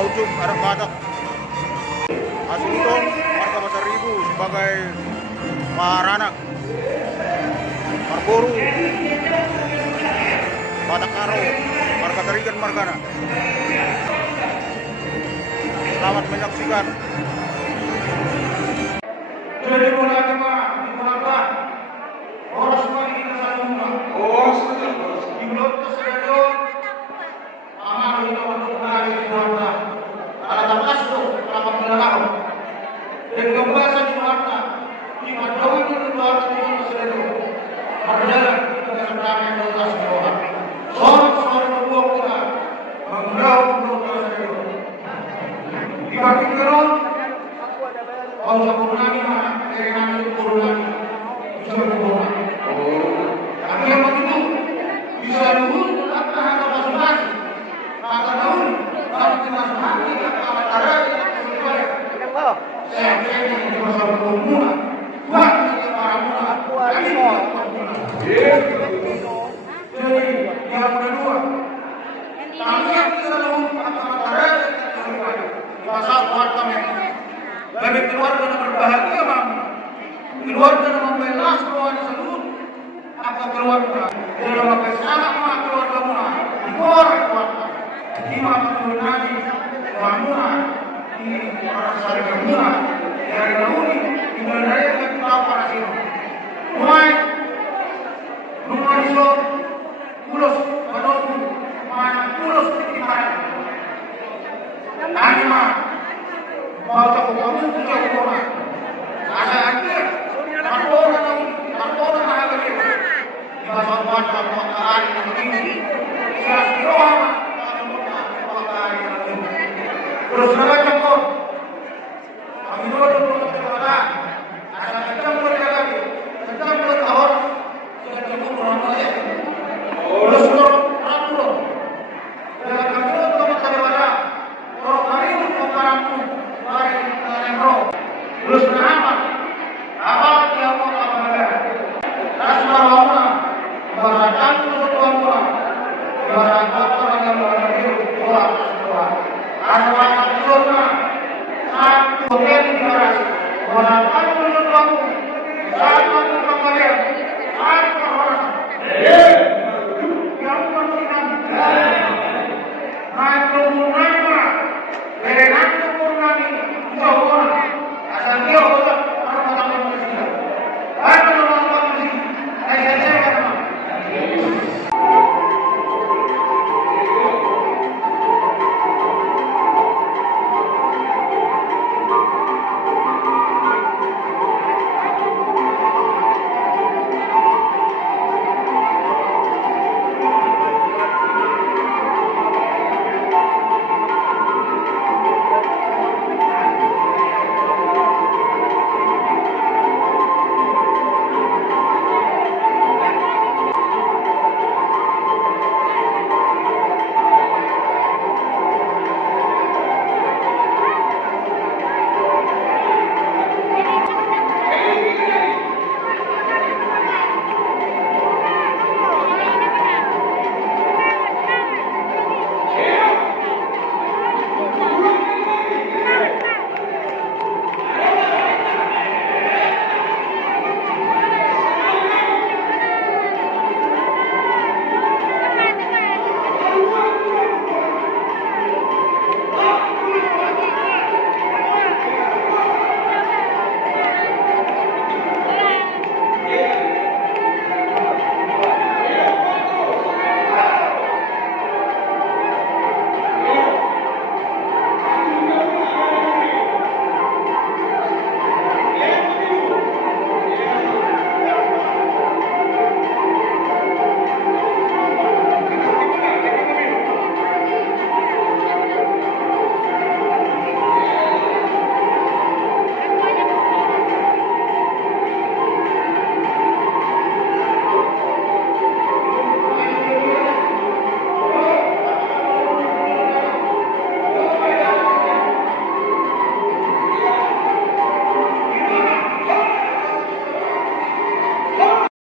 Ucup, Anak Batak. Asungtong, marga Pasar Ibu sebagai Paranak. Marboru, Batak Karo, marga Terigan Margana. Selamat menyaksikan. Bagi keluarga yang berbahagia, Bang. Keluarga yang membela semuanya seluruh apa keluarga. Dalam apa sama keluarga muna. Di keluarga. Di mana mengenai muna. Di orang muna. Dari dahulu di mana kita tahu para sini. Mulai rumah itu pulos menunggu mana pulos di mana. Anima. Mata kamu punya rumah. Ada aja. Marboru na lagi. Ibasawan ka mo kaari ng hindi. Ibasawan ka mo kaari ng hindi. Terus saja kok. Kami dulu berkata, ada sedang berjalan, sedang bertahun, sedang berjalan. Terus ramu. Dan kami untuk berkata, kalau kami untuk kamu terus kenapa? Apa yang mau lakukan? Rasulullah, barakan Rasulullah, barakan orang yang berhidup, Rasulullah.